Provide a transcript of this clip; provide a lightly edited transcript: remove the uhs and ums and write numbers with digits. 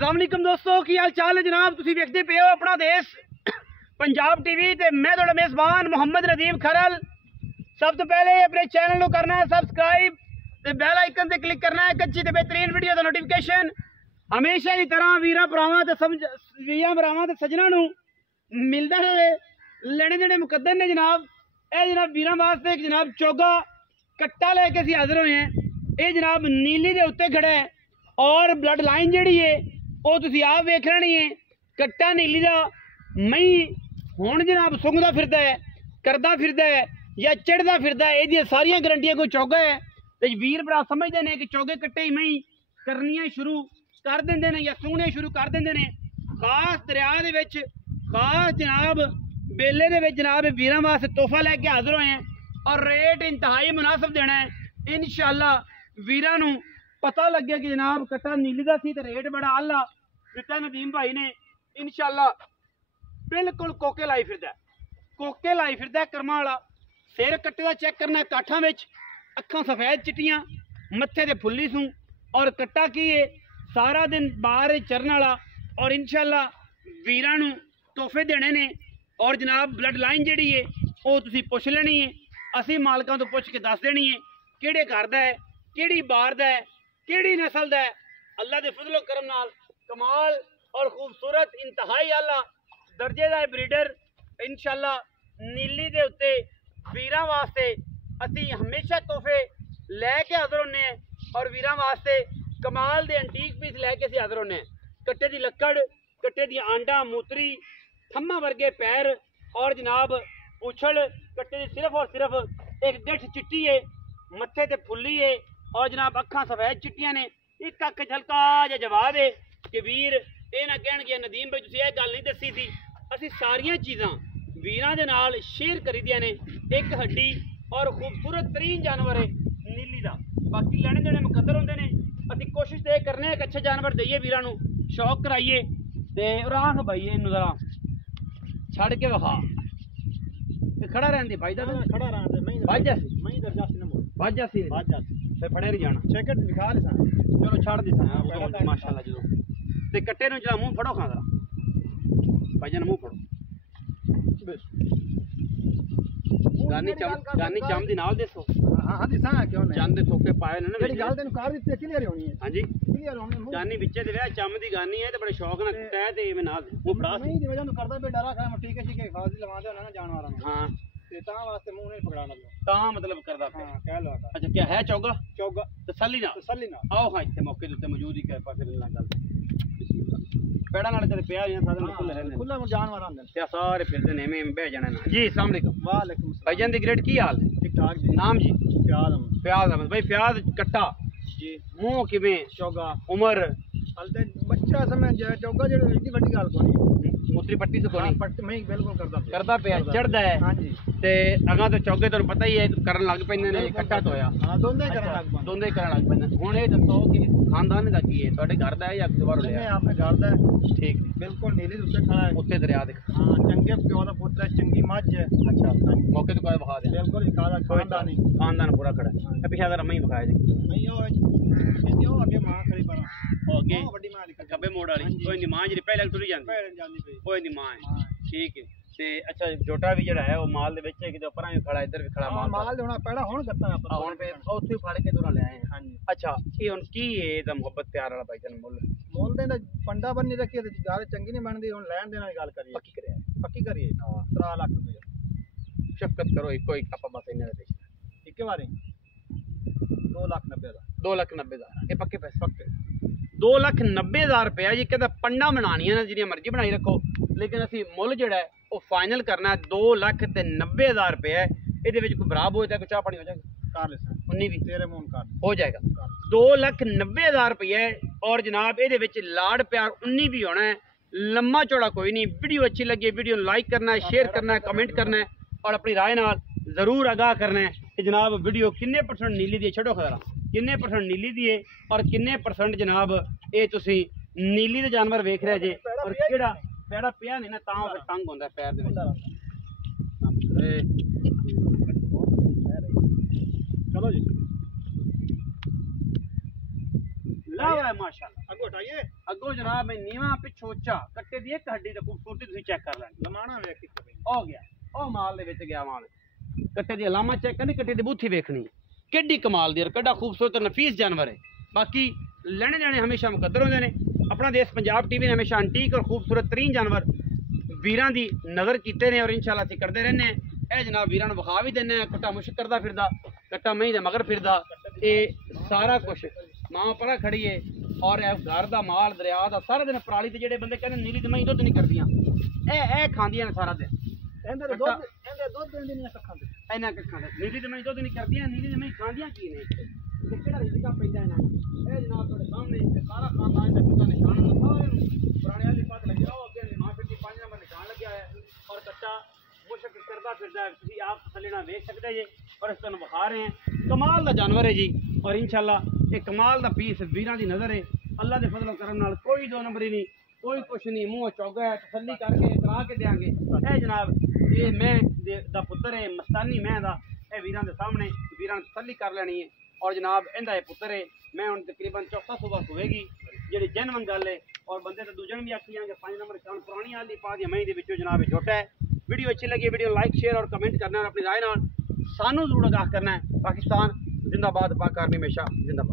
अस्सलाम वालेकुम दोस्तों, की हाल चाल है जनाब। तुसीं वेखदे पे हो अपना देश पंजाब टीवी ते मैं तुहाडा मेज़बान मोहम्मद नदीम खरल। सब तो पहले अपने चैनल को करना है सबसक्राइब ते बैल आइकन ते क्लिक करना है कच्ची ते बेहतरीन वीडियो दा नोटिफिकेशन हमेशा की तरह वीरां भरावां ते सज्जनां नूं मिलदा रहे। लेने देने मुकद्दर ने जनाब। ये जनाब वीरां वास्ते एक जनाब चोगा कट्टा लेके असीं हाज़र होए हैं। ये जनाब नीली दे उत्ते खड़ा है और ब्लड लाइन जिहड़ी है वो तुसीं आप वेख लेनी है। कट्टा नीली दा मई हुण जनाब सुंघदा फिरदा है, करदा फिरदा है या चढ़दा फिरदा है, ये सारियां गारंटियां कोई चौगा है। तो वीर भरा समझते हैं कि चौगे कट्टे ही मई करनियां शुरू कर देंदे ने या सूंघने शुरू कर देंदे ने। खास दरिया दे विच खास जनाब बेले दे विच जनाब वीरां वास्ते तोहफा लैके हाज़र होए हैं और रेट इंतहाई मुनासिब देना है। इंशाअल्लाह वीरां नूं पता लगे कि जनाब कट्टा नीली का सी तो रेट बड़ा आला दिता नदीम भाई ने। इंशाअल्लाह बिल्कुल कोके लाई फिरदा कर्मा वाला। सिर कट्टे का चेक करना काठा में, अखां सफेद चिट्टियां, मत्थे ते फुल्ली सूं और कट्टा की है सारा दिन बाहर चरन वाला। और इंशाअल्लाह वीरां नूं तोहफे देने ने। और जनाब ब्लड लाइन जिहड़ी है वो तुसीं पुछ लेनी है, असीं मालकां तो पुछ के दस देनी है किहड़े घर दा है, किहड़ी बार दा है, किहड़ी नस्ल दा है। अल्लाह दे फजलो करम नाल कमाल और खूबसूरत इंतहाई आला दर्जे दा ब्रीडर। इंशाअल्लाह नीली दे उत्ते वीरां वास्ते असीं हमेशा तोहफे लैके हाज़र होने और वीरां वास्ते कमाल दे एंटीक पीस लैके असीं हाज़र होने। कट्टे दी लक्कड़, कट्टे दी आंडा मूतरी, थम्मा वर्गे पैर और जनाब पूछड़ कट्टे दी सिर्फ और सिर्फ एक गिठ चिट्टी है, मत्थे ते फुल्ली है और जनाब अखां सफेद चिट्टियां ने। एक अख हल्का जिहा जवाब है कि वीर ये ना कहण कि नदीम भाई तुसीं ये गल नहीं दसी सी। असीं सारियां चीज़ां वीरां दे नाल शेयर करी दियां ने। एक हड्डी और खूबसूरत तरीन जानवर है नीली दा। बाकी लैने देने मुकद्दर होंदे ने। असीं कोशिश तो करने एक अच्छे जानवर दईए वीरां नूं, शौक कराइए। ते राख भाई इनू जरा छड़ के विखा खड़ा रहन दे भाई दा खड़ा रहन दे भाज जासी मैं इधर जासी न भाज जासी फिर फड़े नहीं जाना चेक दिखा ले सा। चलो छड़ दी सा माशाल्लाह। जो ते कट्टे नूं जरा मुंह फड़ो खां जरा भाईजान मुंह फड़ो। गानी चम दी नाल दसो। हां दिसा क्यों नहीं चंद दे सोके पाए ने ना जेडी गल तेनु कर दित्ती क्लियर होनी है। हां जी क्लियर होनी है। गानी विचे दे वे चम दी गानी है ते बड़े शौक नाल कुटाए ते मैं नाल वो फड़ा नहीं दी वजह नु करदा पे डरा खा मट्टी के ठीक है फाजी लवा दे ना जानवरां नु। हां ते ता वास्ते मुंह नहीं पकड़ा मतलब ता मतलब करदा पे। हां कह लो। अच्छा क्या है चौगा चौगा तसल्ली ना आओ। हां इत्थे मौके ते मौजूद ही कर पासे ना गल पेड़ा नाल ते पिया या साधन खुले रहंदे खुला जानवर आंदे ते सारे फिरदे ने में बह जाने ना जी। अस्सलाम वालेकुम। वालेकुम सलाम भाईजान दी ग्रेड की हाल ठीक ठाक जी। नाम जी प्याज अहमद भाई। प्याज कट्टा जी मुंह किवें चौगा उमर हलते बच्चा समझ जाए चौगा जेड़ी इतनी बड़ी गल कोनी मूत्री पट्टी से कोनी पट्टी मैं बिल्कुल करदा पे चढ़दा है। हां जी ते अगा तो चौगे तैनूं पता ही है करन लग पैंदे ने कट्टा तो होया। हां दोंदे करन लग पैंदे। हुण ये दसो कि खानदान दा की है तुहाडे घर दा है या बाहरों लिया? मैं अपने घर दा है। ठीक बिल्कुल नीली उत्ते खड़ा है उत्ते दरिया दे। हां चंगे प्यो दा पुत्र है, चंगी मझ है। अच्छा मौके तो बखा दे बिल्कुल खानदान पूरा खड़ा है। पीछे अगर मई बखाया जी नहीं ओ आगे मां खड़ी पर ओ आगे बड़ी मां लिखा खब्बे मोड़ वाली ओए दी मां जी पहले टुरी जांदी पे ओए दी मां है। ठीक है ते अच्छा जोटा भी जड़ा है वो माल दे विच है कि ऊपर भी खड़ा इधर भी खड़ा माल देना पड़ा हुन करता है हुन पे ओथे फाड़ के दूर ले आए हैं। हां जी अच्छा ये हुन की है दा मोहब्बत प्यार वाला भाईजान मोल दे पंडा बन्नी रखी ते गाल चंगी नहीं बनदी। हुन लैन देना गल करिए पक्की करिए। हां 3 लाख रुपया शफकत करो इको एक आपा बस इने दे इके बारे 2,90,000 ये पक्के पैसे पक्के 2,90,000 रुपया जी। कहता पंडा बनानियां ने जिन्नी मर्जी बनाई रखो लेकिन असी मुल जड़ा है वो फाइनल करना है 2,90,000 रुपया। ये कोई बराब हो जाए कोई चाह पानी हो जाएगा उन्नी भी तेरे मुंह कर हो जाएगा 2,90,000 रुपया। और जनाब ये लाड़ प्यार उन्नी भी होना है, लम्मा चौड़ा कोई नहीं। वीडियो अच्छी लगी वीडियो लाइक करना है, शेयर करना है, कमेंट करना है और अपनी राय नाल जरूर आगाह करना है कि जनाब वीडियो किन्ने परसेंट नीली दी छड़ो खरा किन्ने परसेंट नीली दी है और किन्ने परसेंट जनाब ये तुसी नीली दे जानवर वेख रहे जे और केड़ा पैड़ा पिया नहीं ना तां फिर तंग होंदा पैर दे विच। चलो जी ला माशाल्लाह हटाइए अगो जनाब मैं नीवा पिछो चा कट्टे दी एक हड्डी दी खूबसूरती तुसीं चेक कर लैनी लमाना वेख के हो गया ओ माल दे विच गया माल कट्टे दी अलामा चेक करनी कट्टे दी बूथी वेखनी किड्डी कमाल दी और किड्डा खूबसूरत और नफीस जानवर है बाकी लेने देने हमेशा मुकद्दर होंदे ने अपना देश पंजाब टीवी ने हमेशा अंटीक और खूबसूरत तरीन जानवर वीरां दी नज़र कीते ने और इंशाल्लाह असीं करदे रहने ए जनाब वीरां नूं विखा भी दिन्ने कट्टा मुश्क करदा फिरदा कट्टा मही दे मगर फिरदा ये सारा कुछ मां परा खड़ी है और घर दा माल दरिया दा सारा दिन पराली ते जेड़े बंदे कहंदे नीली दमई दुध नहीं करदियां ए खांदियां ने सारा दिन ਇਹਦੇ ਦੁੱਧ ਦਿੰਦੀ ਨਹੀਂ ਅੱਖਾਂ ਤੇ ਇਹਨਾਂ ਕੱਖਾਂ ਦੇ ਨੀਲੀ ਦਮਈ ਦੁੱਧ ਨਹੀਂ ਕਰਦੀਆਂ ਨੀਲੀ ਦਮਈ ਖਾਂਦੀਆਂ ਕੀ ਨੇ ਤੇ ਕਿਹੜਾ ਰਿਜ਼ਕਾ ਪੈਂਦਾ ਇਹਨਾਂ ਨੂੰ ਇਹ ਜਨਾਬ ਤੁਹਾਡੇ ਸਾਹਮਣੇ ਇਹ ਸਾਰਾ ਖਾਨਦਾਨ ਦਾ ਪੂਰਾ ਨਿਸ਼ਾਨ ਹੈ ਸਾਰਿਆਂ ਨੂੰ ਪੁਰਾਣੇ ਵਾਲੀ ਪਾਤ ਲੱਗਿਆ ਉਹ ਅੱਗੇ ਮਾਂ ਪਿੱਛੇ 5 ਨੰਬਰ ਨਿਸ਼ਾਨ ਲੱਗਿਆ ਹੈ ਔਰ ਕੱਟਾ ਮੁਸ਼ਕ ਕਰਦਾ ਫਿਰਦਾ ਹੈ ਤੁਸੀਂ ਆਪ ਥੱਲੇ ਨਾਲ ਵੇਖ ਸਕਦੇ ਜੇ ਔਰ ਇਸ ਤੁਹਾਨੂੰ ਵਿਖਾ ਰਹੇ ਹਾਂ ਕਮਾਲ ਦਾ ਜਾਨਵਰ ਹੈ ਜੀ ਔਰ ਇੰਸ਼ਾਅੱਲਾ ਇਹ ਕਮਾਲ ਦਾ ਪੀਸ ਵੀਰਾਂ ਦੀ ਨਜ਼ਰ ਹੈ ਅੱਲਾ ਦੇ ਫਜ਼ਲ ਕਰਮ ਨਾਲ ਕੋਈ ਦੋ ਨੰਬਰੀ ਨਹੀਂ कोई कुछ नहीं मुँह चौगा है तसली करके करा के देंगे ए जनाब ये मैं दा पुत्र है मस्तानी मैं दा ए वीरां दे सामने वीरां तसली कर लेनी है और जनाब इंदा ये पुत्र है मैं हुण तकरीबन चौथा सुबह होएगी जेड़ी जेनवन गल है और बंदे तो दूजन भी आखी जाएंगे 5 नंबर शान पुरानी आली पा दी मई दे विचों जनाब झोटा है वीडियो अच्छी लगी वीडियो लाइक शेयर और कमेंट करना और अपनी राय नाल सानू जरूर आगाह करना है पाकिस्तान जिंदाबाद पाक आर्मी हमेशा जिंदाबाद।